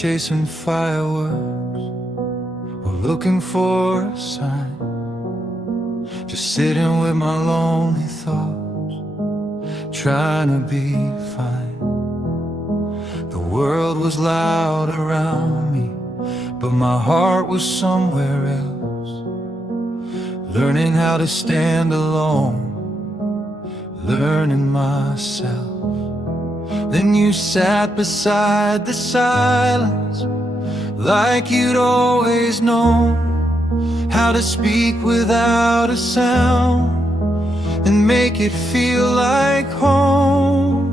chasing fireworks or looking for a sign. Just sitting with my lonely thoughts, trying to be fine. The world was loud around me, but my heart was somewhere else, learning how to stand alone, learning myself. Then you sat beside the silence, like you'd always known how to speak without a sound and make it feel like home.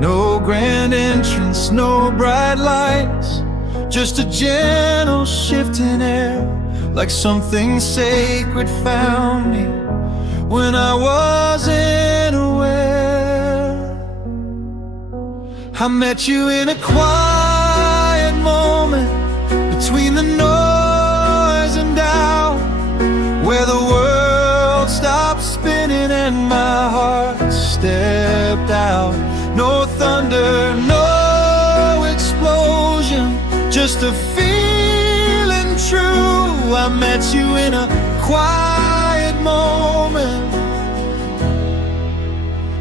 No grand entrance, no bright lights, just a gentle shifting air, like something sacred found me when I wasn't aware. I met you in a quiet moment between the noise and doubt, where the world stopped spinning and my heart stepped out. No thunder, no explosion, just a feeling true. I met you in a quiet moment,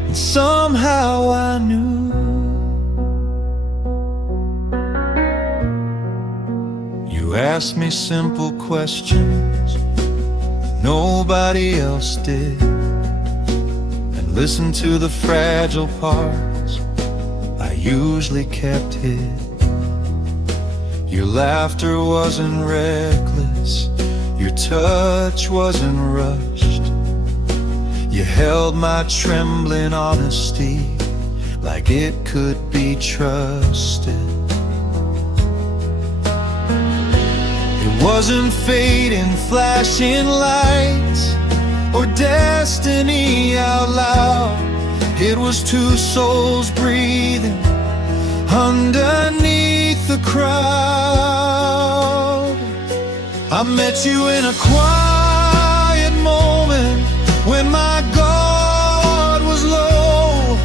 and somehow I knew. You asked me simple questions nobody else did, and listened to the fragile parts I usually kept hid. Your laughter wasn't reckless, your touch wasn't rushed. You held my trembling honesty like it could be trusted. It wasn't fading, flashing lights or destiny out loud. It was two souls breathing underneath the crowd. I met you in a quiet moment when my guard was low,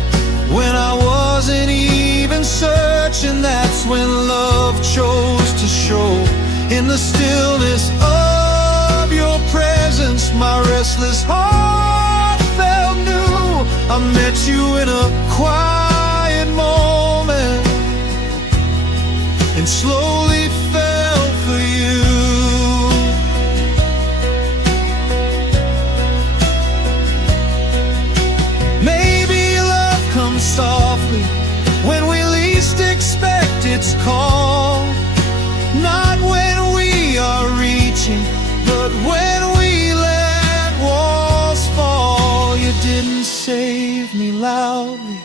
when I wasn't even searching. That's when love chose to show. In the stillness of your presence, my restless heart felt new. I met you in a quiet moment and slowly fell for you. Maybe love comes softly when we least expect its call, not when we are reaching, but when we let walls fall. You didn't save me loudly,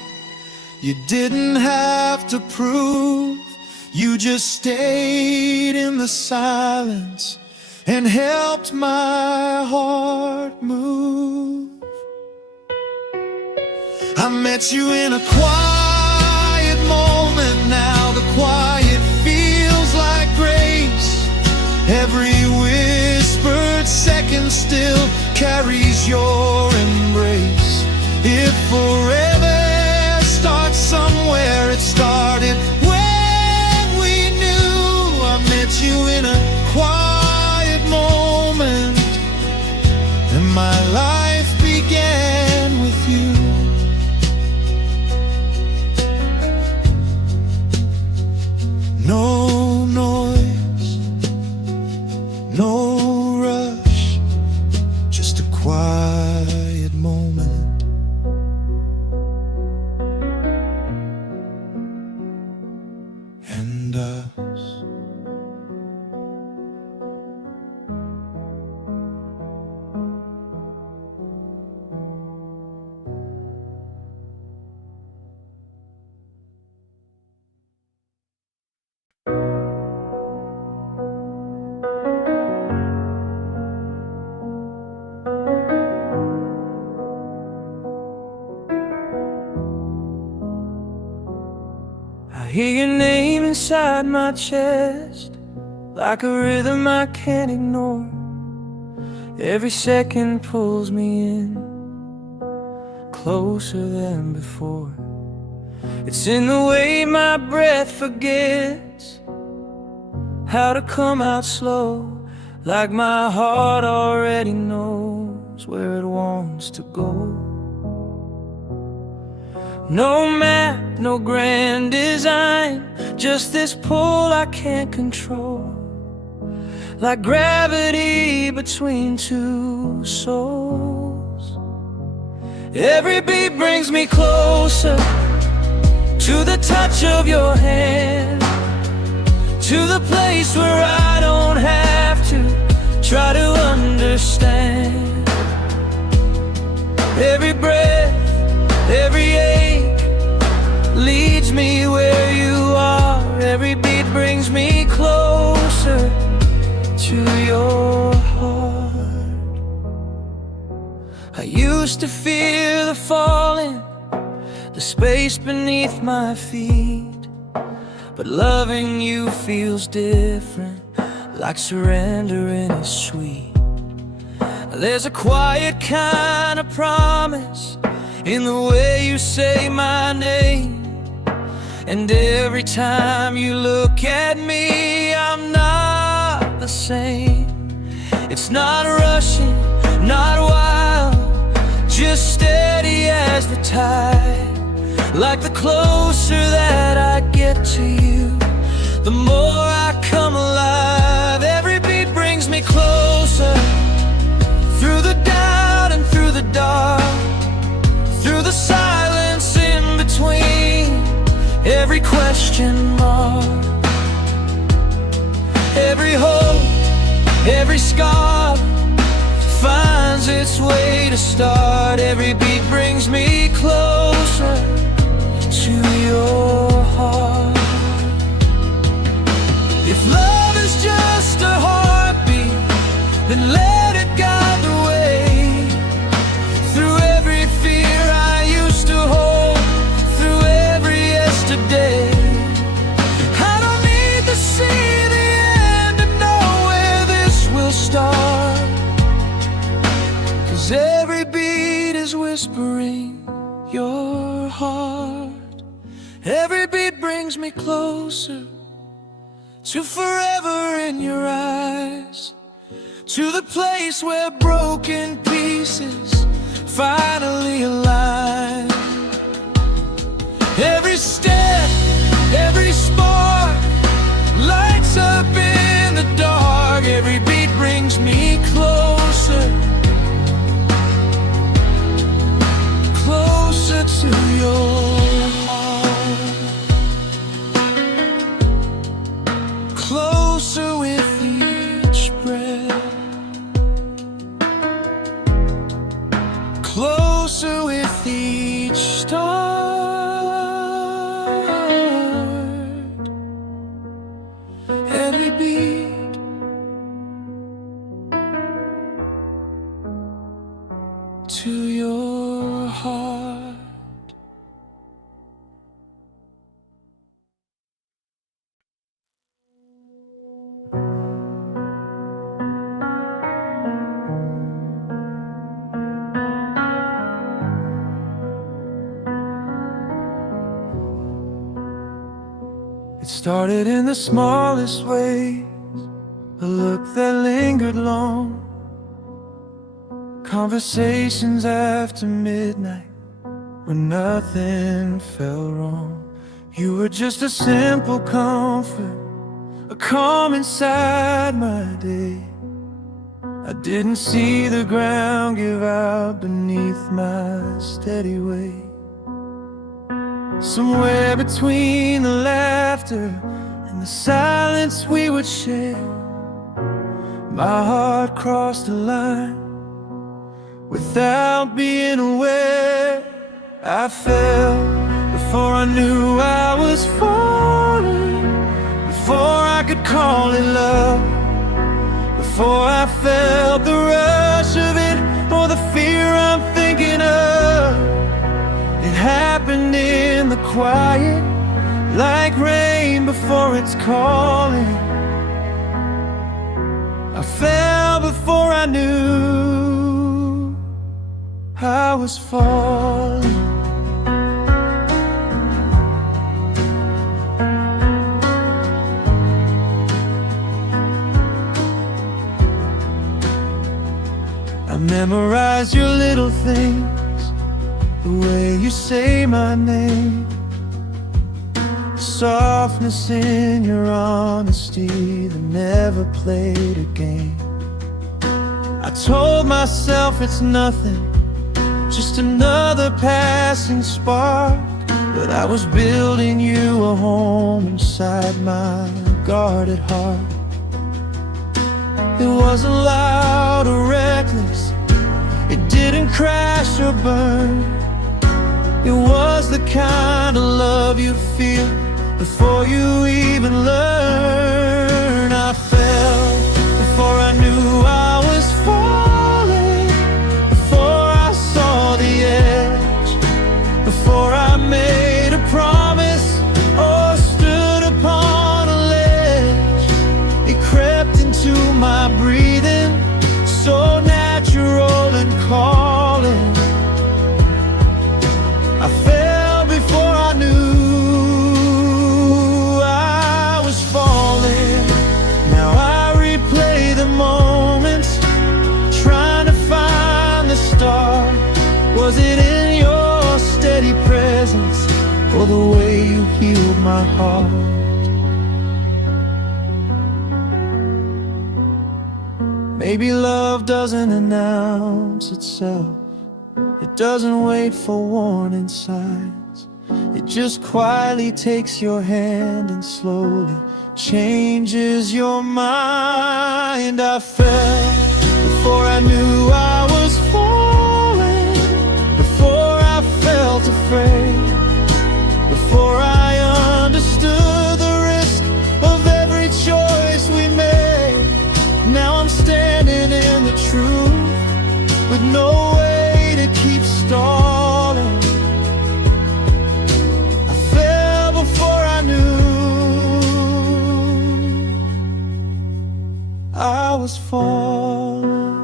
you didn't have to prove. You just stayed in the silence and helped my heart move. I met you in a quiet moment. Now the quiet feels like grace. Every whispered second still carries your embrace. If forever starts somewhere, it started when we knew. I met you in a quiet moment, and my life began with you. No noise, no rush, just a quiet moment. And us. I hear your name inside my chest, like a rhythm I can't ignore. Every second pulls me in, closer than before. It's in the way my breath forgets how to come out slow, like my heart already knows where it wants to go. No map, no grand design, just this pull I can't control, like gravity between two souls. Every beat brings me closer to the touch of your hand, to the place where I don't have to try to understand. Every breath, every ache leads me where you are. Every beat brings me closer to your heart. I used to fear the falling, the space beneath my feet, but loving you feels different, like surrendering is sweet. There's a quiet kind of promise in the way you say my name, and every time you look at me, I'm not the same. It's not rushing, not wild, just steady as the tide. Like the closer that I get to you, the more I come alive. Every beat brings me closer, through the doubt and through the dark, through the silence in between every question mark. Every hope, every scar finds its way to start. Every beat brings me closer to your heart. If love is just a heartbeat, then let it guide the way. Through every fear I used to hold, through every yesterday. I don't need to see the end to know where this will start, 'cause every beat is whispering your heart. Every beat brings me closer to forever in your eyes, to the place where broken pieces finally align. Every step, every spark lights up in the dark. Every beat brings me closer, closer to your closer with each breath, closer with each start. Every beat to your heart. It started in the smallest ways, a look that lingered long, conversations after midnight when nothing felt wrong. You were just a simple comfort, a calm inside my day. I didn't see the ground give out beneath my steady weight. Somewhere between the laughter and the silence we would share, my heart crossed a line without being aware. I fell before I knew I was falling, before I could call it love, before I felt the rush of it or the fear I'm thinking of. It happened in the quiet, like rain before it's calling. I fell before I knew I was falling. memorize your little things, the way you say my name, softness in your honesty that never played a game. I told myself it's nothing, just another passing spark, but I was building you a home inside my guarded heart. It wasn't loud or reckless, it didn't crash or burn. It was the kind of love you'd feel before you even learn. I fell before I knew I was falling, before I saw the edge, before I made a promise or stood upon a ledge. It crept into my breathing, so natural and calling. I fell before I knew I was falling. Now I replay the moments, trying to find the start. Was it in your steady presence, or the way you healed my heart? Maybe love doesn't announce itself, it doesn't wait for warning signs. It just quietly takes your hand and slowly changes your mind. I fell before I knew I was falling, before I felt afraid, before I understood the risk of every choice we made. Now I'm standing in the truth, with no way to keep stalling. I fell before I knew I was falling.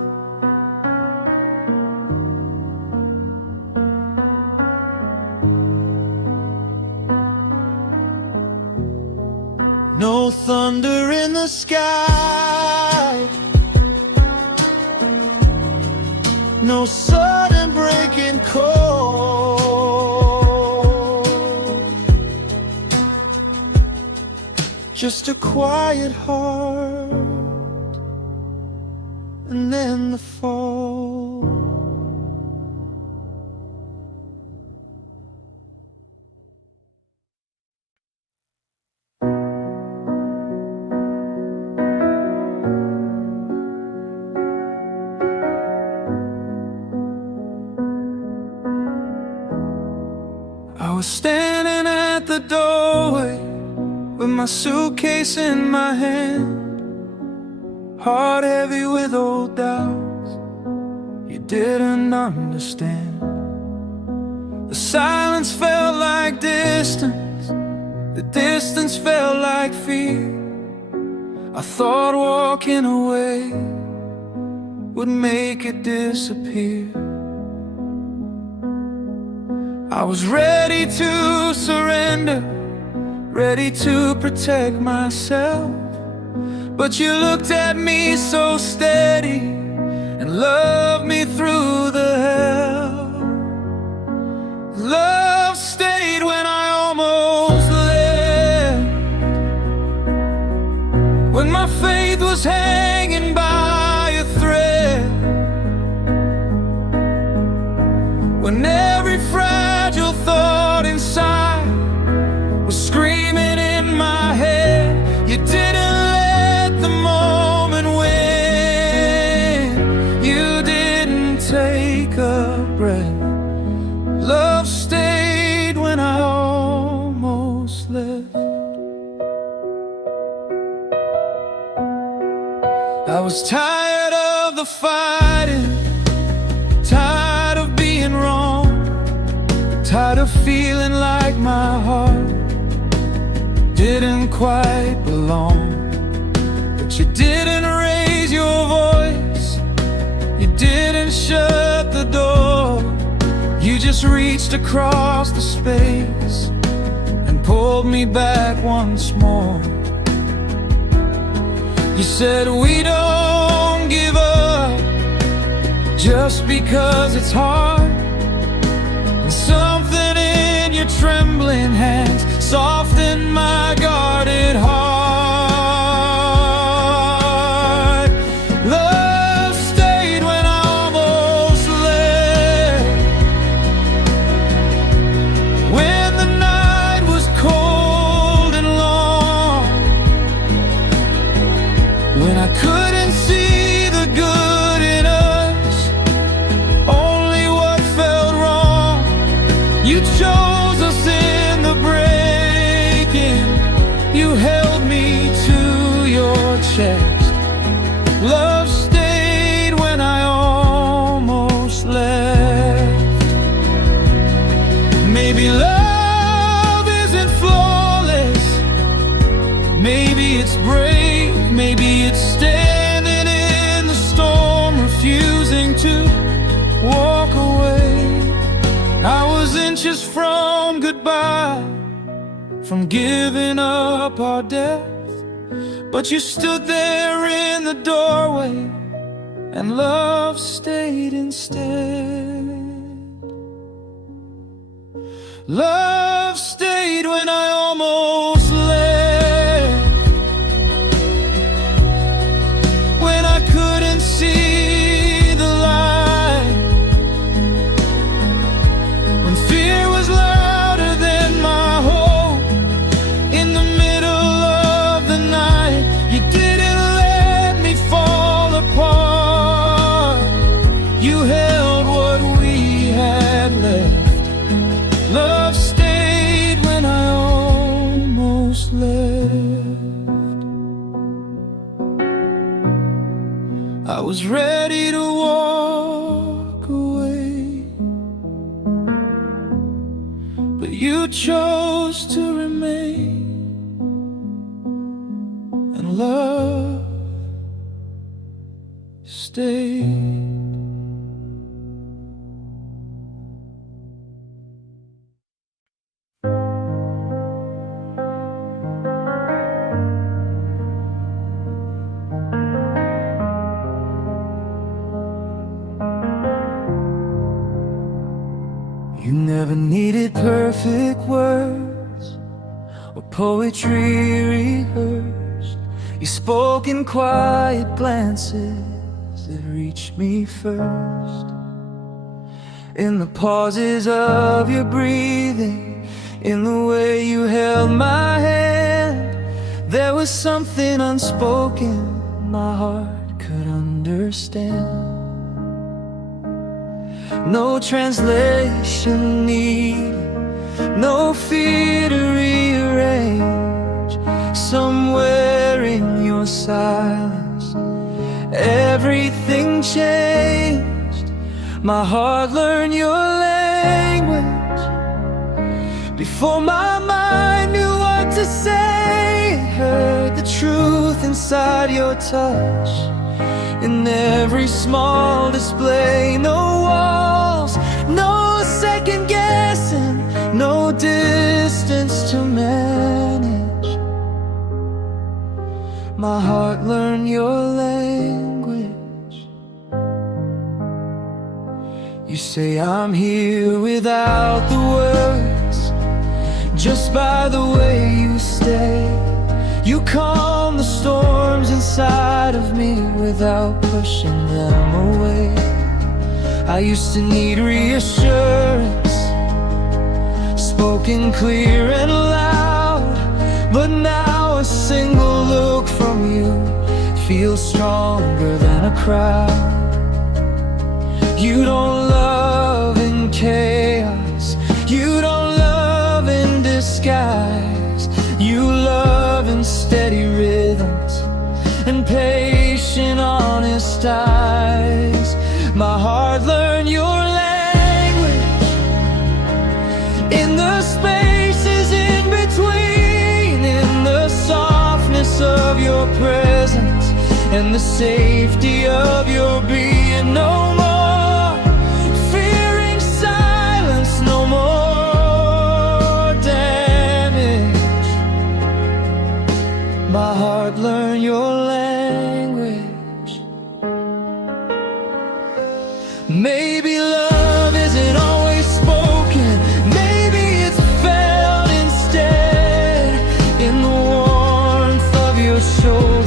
No thunder in the sky, no sudden breaking cold, just a quiet heart, and then the fall. I was standing at the doorway with my suitcase in my hand, heart heavy with old doubts you didn't understand. The silence felt like distance, the distance felt like fear. I thought walking away would make it disappear. I was ready to surrender, ready to protect myself, but you looked at me so steady and loved me through the hell. Love stayed when I almost left, when my faith was hanging by a thread, when every fragile thought inside was screaming in my head. You didn't let the moment win, you didn't take a breath. Love stayed when I almost left. I was tired of the fighting, tired of being wrong, tired of feeling like my heart didn't quite belong. But you didn't raise your voice, you didn't shut the door, you just reached across the space and pulled me back once more. You said we don't give up, just because it's hard. And something in your trembling hands softened my guarded heart. Love stayed when I almost left, when the night was cold and long, when I couldn't see the good in us, only what felt wrong. You chose us in the breaking, you held me to your chest. Love stayed when I almost left. Maybe love isn't flawless, maybe it's brave, maybe it's standing in the storm, refusing to walk away. I was inches from goodbye, from giving up our death, but you stood there in the doorway, and love stayed instead. Love stayed when I almost left, when I couldn't see the light, when fear was louder than my hope. In the middle of the night, you didn't let me fall apart. You held what we had left. Love stayed when I almost left. I was ready to walk away, but you chose to remain, and love stayed. You never needed perfect words or poetry rehearsed. You spoke in quiet glances that reached me first. In the pauses of your breathing, in the way you held my hand, there was something unspoken my heart could understand. No translation needed, no fear to rearrange. Somewhere in your silence, everything changed. My heart learned your language before my mind knew what to say. It heard the truth inside your touch, in every small display. No walls, no second guessing, no distance to manage. My heart learned your language. You say I'm here without the words, just by the way you stay. You calm the storms inside of me without pushing them away. I used to need reassurance, spoken clear and loud, but now a single look from you feels stronger than a crowd. You don't love in chaos, you don't love in disguise. You love in steady rhythms and patient, honest eyes. My heart learned your language in the spaces in between, in the softness of your presence and the safety of your being. No more fearing silence, no more damage. My heart learned your language.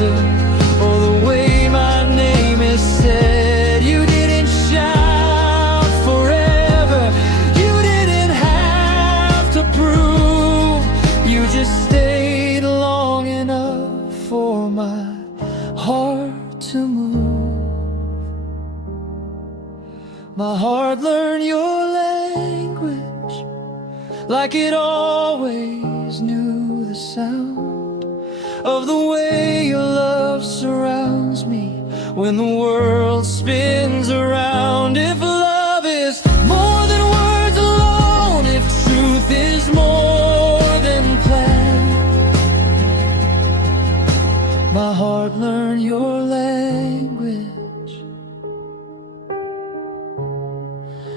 laughter, or the way my name is said. You didn't shout forever, you didn't have to prove. You just stayed long enough for my heart to move. My heart learned your language like it always knew the sound of the way your love surrounds me when the world spins around. If love is more than words alone, if truth is more than plan, my heart learned your language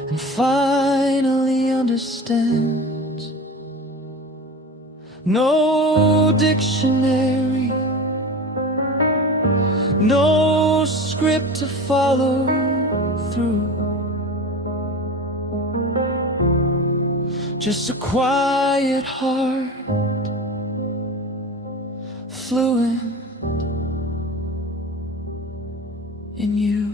and finally understands. No dictionary, no script to follow through, just a quiet heart, fluent in you.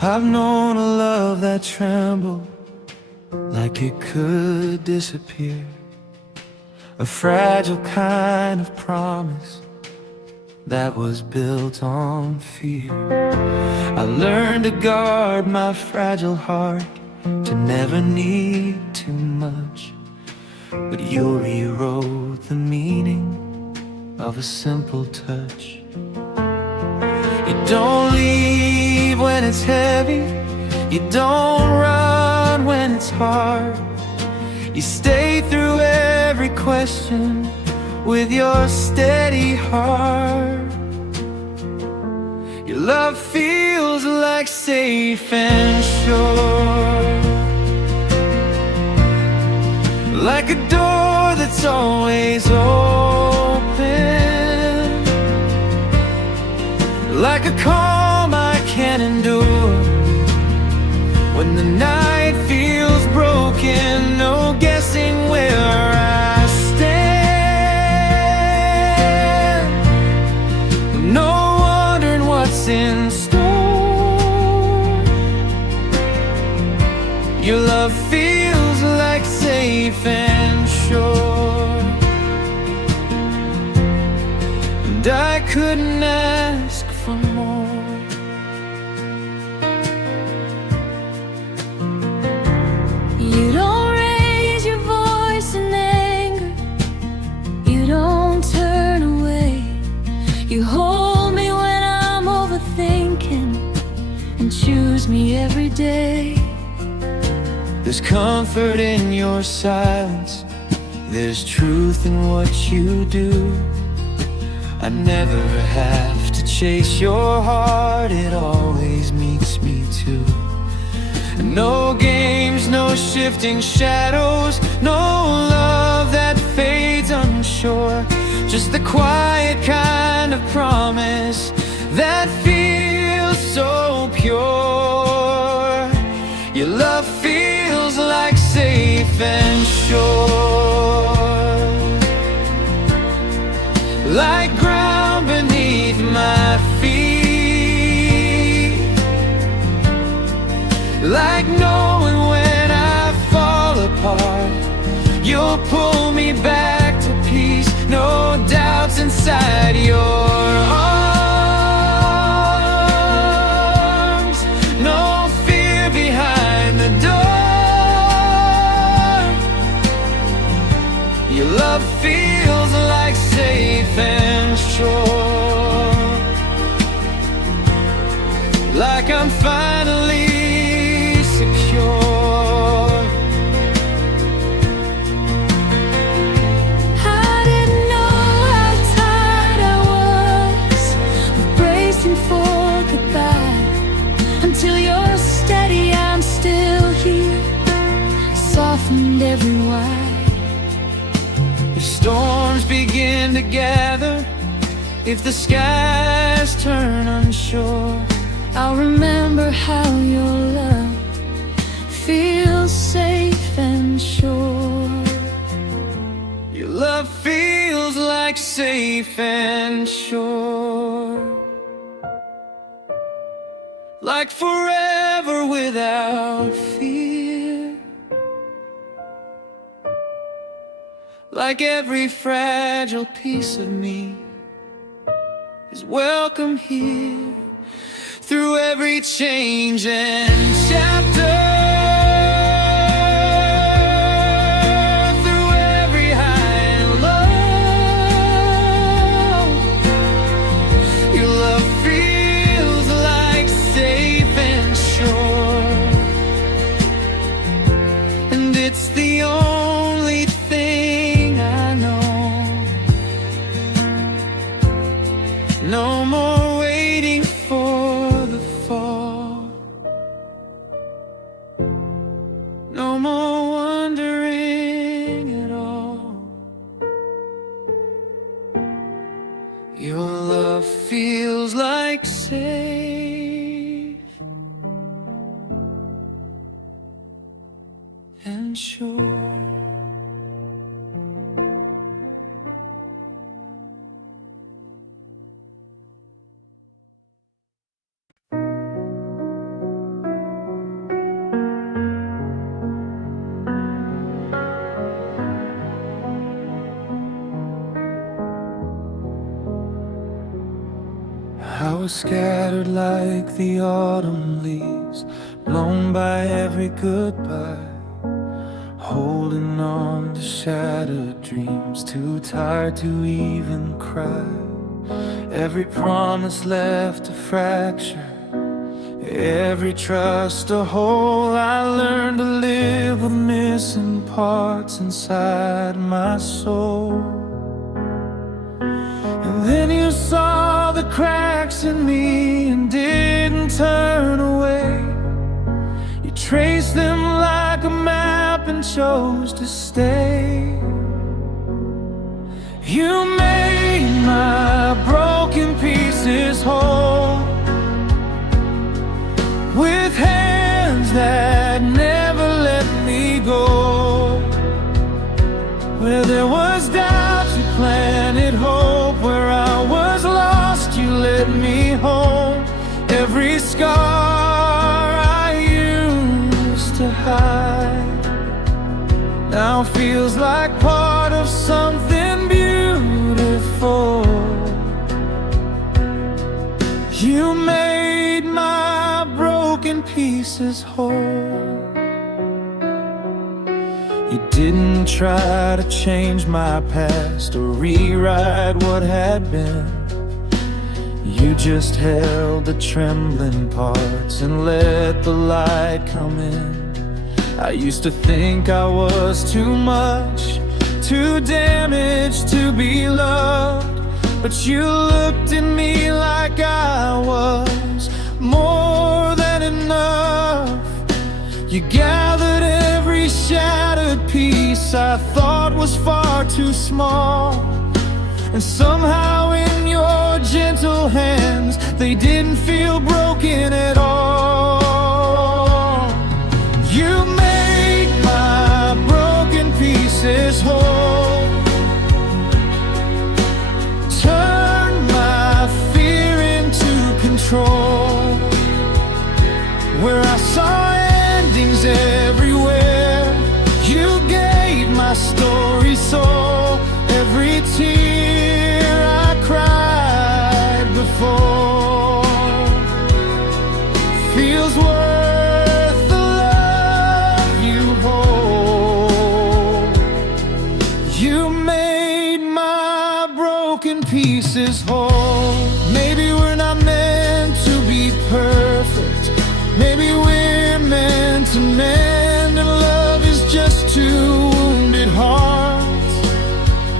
I've known a love that trembled like it could disappear, a fragile kind of promise that was built on fear. I learned to guard my fragile heart, to never need too much, but you rewrote the meaning of a simple touch. You don't leave when it's heavy, you don't run when it's hard. You stay through every question with your steady heart. Your love feels like safe and sure, like a door that's always open, like a calm I can't endure when the night feels broken. No guessing where I stand, no wondering what's in store. Your love feels like safe and sure, and I couldn't ask for more. You don't raise your voice in anger, you don't turn away. You hold me when I'm overthinking and choose me every day. There's comfort in your silence, there's truth in what you do. I never have to chase your heart, it always meets me too. No games, no shifting shadows, no love that fades unsure, just the quiet kind of promise that feels so pure. Your love feels like safe and sure, like ground beneath my feet, like knowing when I fall apart, you'll pull me back to peace. No doubts inside your arms, no fear behind the door. Your love feels like safe and sure, like I'm finally secure. I didn't know how tired I was stand together if the skies turn unsure. I'll remember how your love feels safe and sure. Your love feels like safe and sure, like forever without fear, like every fragile piece of me is welcome here, through every change and chapter, through every high and low. Your love feels like safe and sure, and it's the only thing I know. No more waiting for the fall, no more wondering at all. Your love feels like safe and sure. I was scattered like the autumn leaves, blown by every goodbye, holding on to shattered dreams, too tired to even cry. Every promise left a fracture, every trust a hole. I learned to live with missing parts inside my soul. And then you saw the cracks in me and didn't turn away. You traced them like a map and chose to stay. You made my broken pieces whole, with hands that never let me go. Where there was doubt, you planted hope. Where I was lost, you led me home. Every scar I used to hide now feels like part of something beautiful. You made my broken pieces whole. You didn't try to change my past or rewrite what had been. You just held the trembling parts and let the light come in. I used to think I was too much, too damaged to be loved, but you looked at me like I was more than enough. You gathered every shattered piece I thought was far too small, and somehow in your gentle hands they didn't feel broken at all. You made my broken pieces whole, turned my fear into control. Where I saw endings everywhere, you gave my story soul. Every tear I cried before feels worth the love you hold. You made my broken pieces whole. Maybe we're not meant to be perfect, maybe we're meant to mend, and love is just two wounded hearts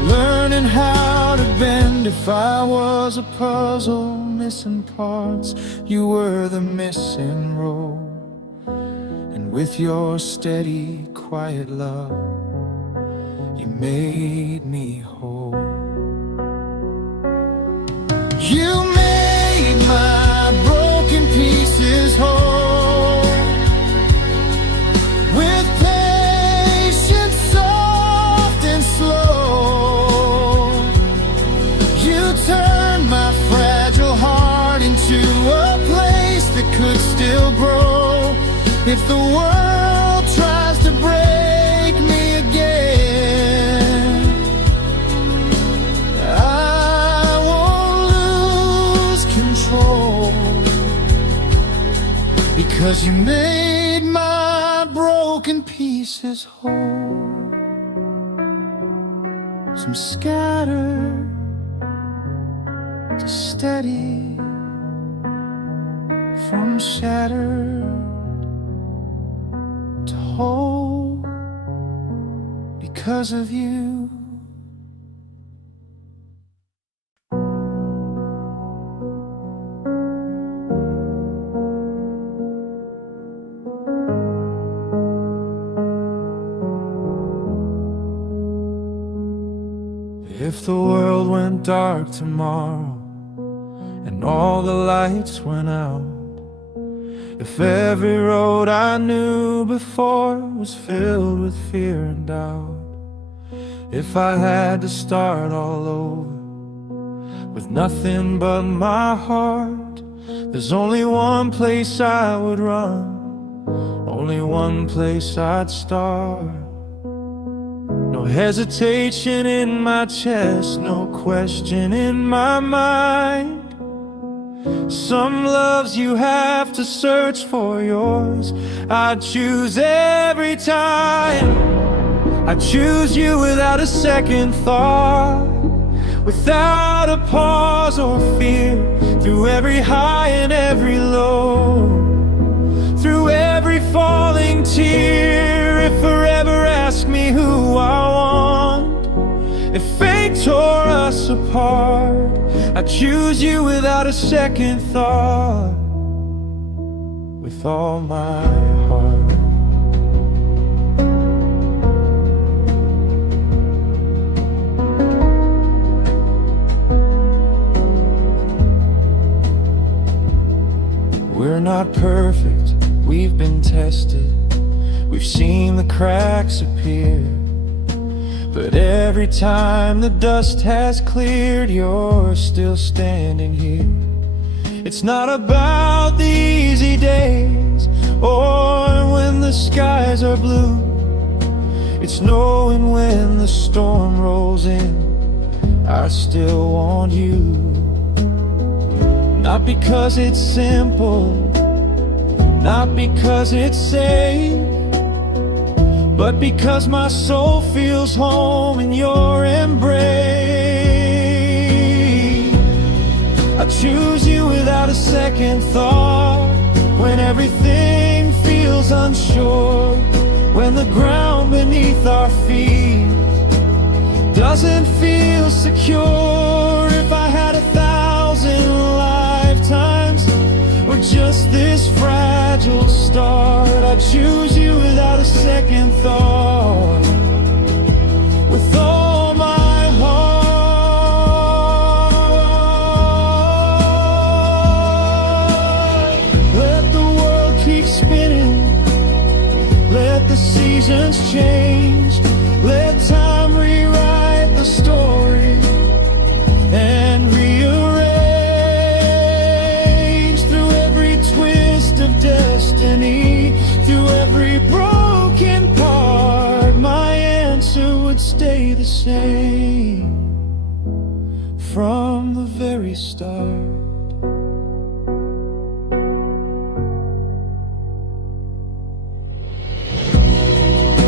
learning how to bend. If I was a puzzle missing parts, you were the missing row, and with your steady, quiet love, you made me whole. You made my broken pieces whole. With patience soft and slow, you turned my fragile heart into a place that could still grow. If the world tries to break me again, I won't lose control, because you made my broken pieces whole. Some scattered to steady, from shattered to whole, because of you. If the world went dark tomorrow and all the lights went out, if every road I knew before was filled with fear and doubt, if I had to start all over with nothing but my heart, there's only one place I would run, only one place I'd start. No hesitation in my chest, no question in my mind. Some loves you have to search for, yours I'd choose every time. I'd choose you without a second thought, without a pause or fear. Through every high and every low, through every falling tear. If forever asked me who I want, if fate tore us apart, I choose you without a second thought, with all my heart. We're not perfect, we've been tested, we've seen the cracks appear, but every time the dust has cleared, you're still standing here. It's not about the easy days or when the skies are blue, it's knowing when the storm rolls in, I still want you. Not because it's simple, not because it's safe, but because my soul feels home in your embrace. I choose you without a second thought, when everything feels unsure, when the ground beneath our feet doesn't feel secure. If I had 1,000 lifetimes or just this fragile start, I'd choose you without a second thought, with all my heart. Let the world keep spinning, let the seasons change, let time rewrite the story and rearrange. Through every twist of destiny, through every broken part, my answer would stay the same from the very start.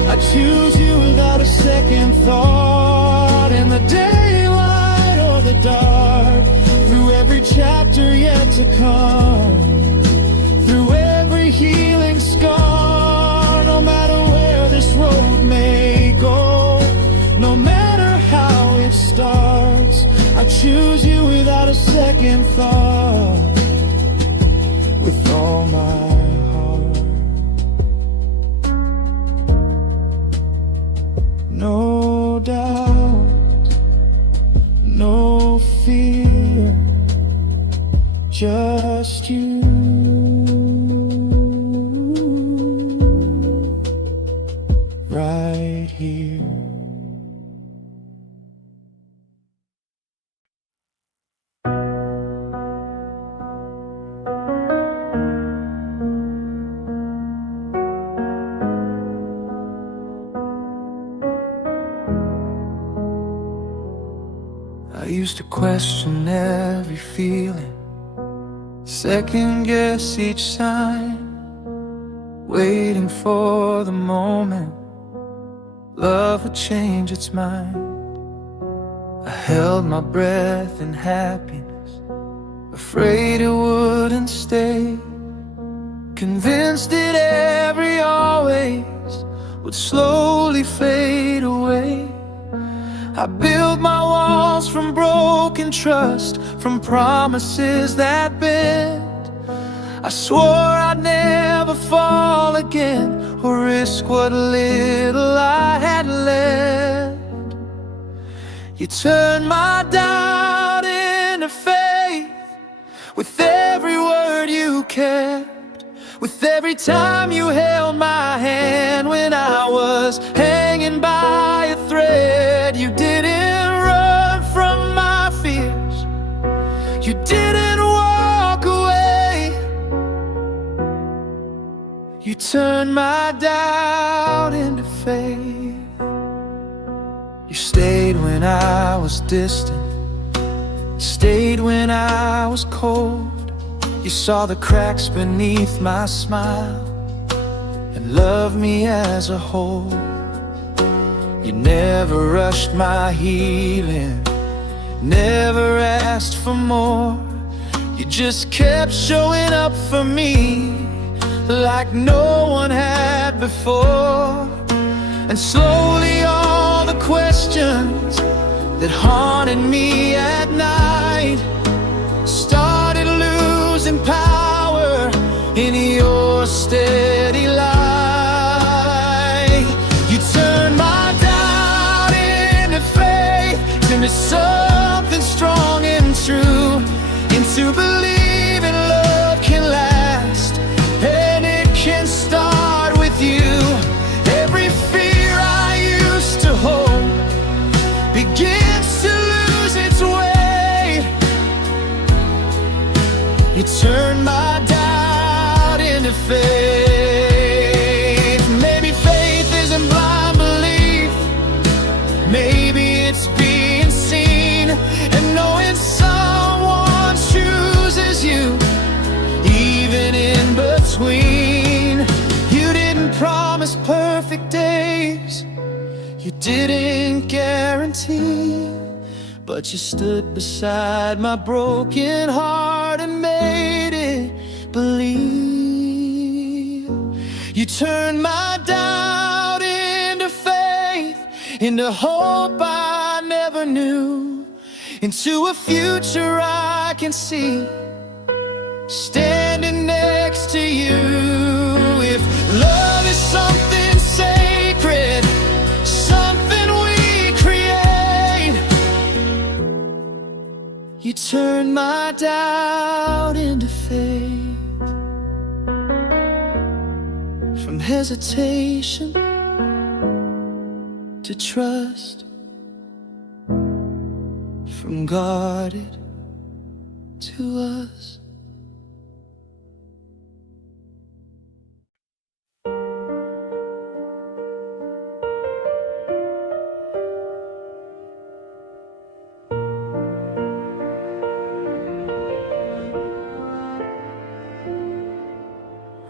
I choose you without a second thought, in the daylight or the dark, through every chapter yet to come, through every healing scar. No matter where this road may go, no matter how it starts, I choose you without a second thought, with all my heart. No doubt, no fear, just you. Right here. I used to question every feeling, second guess each sign, waiting for the moment love would change its mind. I held my breath in happiness, afraid it wouldn't stay, convinced that every always would slowly fade away. I built my walls from broken trust, from promises that bent. I swore I'd never fall again or risk what little I had left. You turned my doubt into faith with every word you kept, with every time you held my hand when I was hanging by a thread. You didn't run from my fears, you didn't walk away. You turned my doubt into faith. You stayed when I was distant, stayed when I was cold. You saw the cracks beneath my smile and loved me as a whole. You never rushed my healing, never asked for more. You just kept showing up for me like no one had before. And slowly all the questions that haunted me at night started losing power in your steady light. You turned my doubt into faith, into something strong and true, into believing love can last and it can start with you. Every fear I used to hold begins to lose its weight. You turned my doubt into faith. Maybe faith isn't blind belief, maybe it's being seen and knowing someone chooses you, even in between. You didn't promise perfect days, you didn't guarantee, but you stood beside my broken heart and made it believe. You turned my doubt into faith, into hope I never knew, into a future I can see, standing next to you. If love is something sacred, something we create, you turn my doubt into faith. From hesitation to trust, from guarded to us.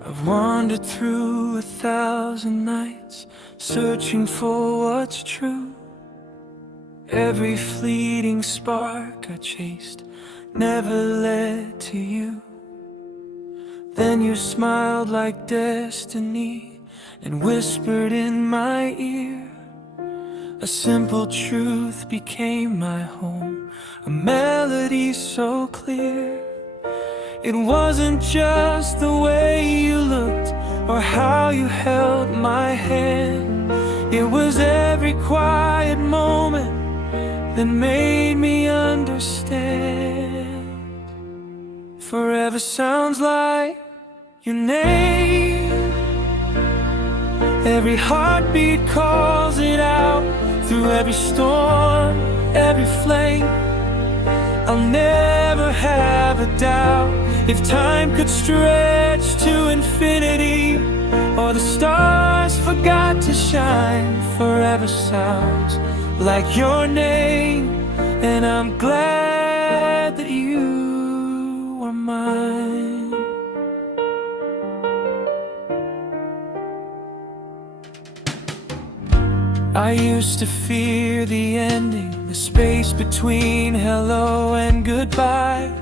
I've wandered through 1,000 nights, searching for what's true. Every fleeting spark I chased never led to you. Then you smiled like destiny and whispered in my ear. A simple truth became my home, a melody so clear. It wasn't just the way you looked or how you held my hand. It was every quiet moment that made me understand. Forever sounds like your name. Every heartbeat calls it out. Through every storm, every flame, I'll never have a doubt. If time could stretch to infinity, or the stars forgot to shine, forever sounds like your name. And I'm glad that you are mine. I used to fear the ending, the space between hello and goodbye.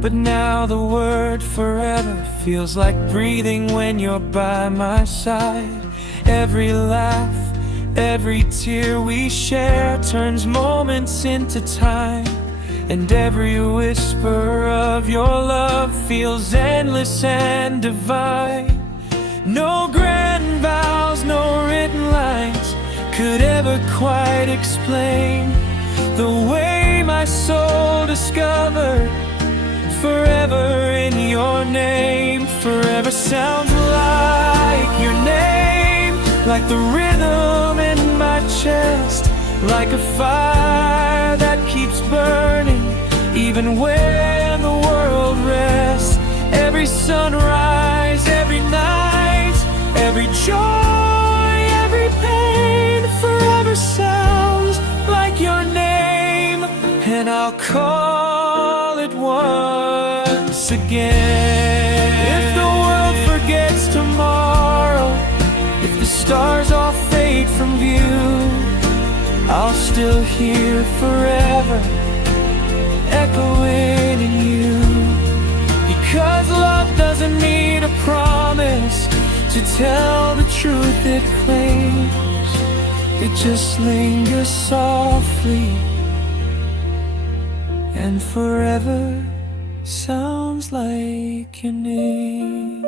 But now the word forever feels like breathing when you're by my side. Every laugh, every tear we share turns moments into time. And every whisper of your love feels endless and divine. No grand vows, no written lines could ever quite explain the way my soul discovered forever in your name. Forever sounds like your name, like the rhythm in my chest, like a fire that keeps burning even when the world rests. Every sunrise, every night, every joy, every pain, forever sounds like your name. And I'll call it once again. If the world forgets tomorrow, if the stars all fade from view, I'll still hear forever echoing in you. Because love doesn't need a promise to tell the truth it claims. It just lingers softly, and forever sounds like your name.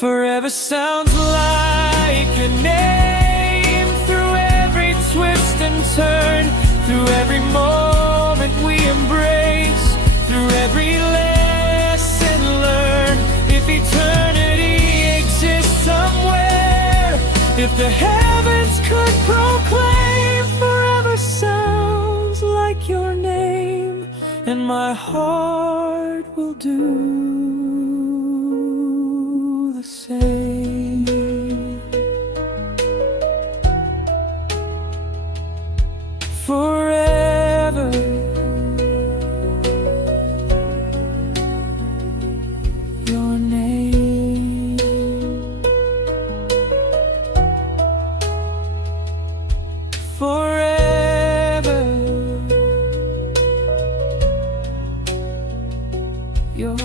Forever sounds like your name. Through every twist and turn, through every moment we embrace, through every lesson learned. If eternity exists somewhere, if the heavens could proclaim, forever sounds like your name. And my heart will do the same. Forever your name. Forever your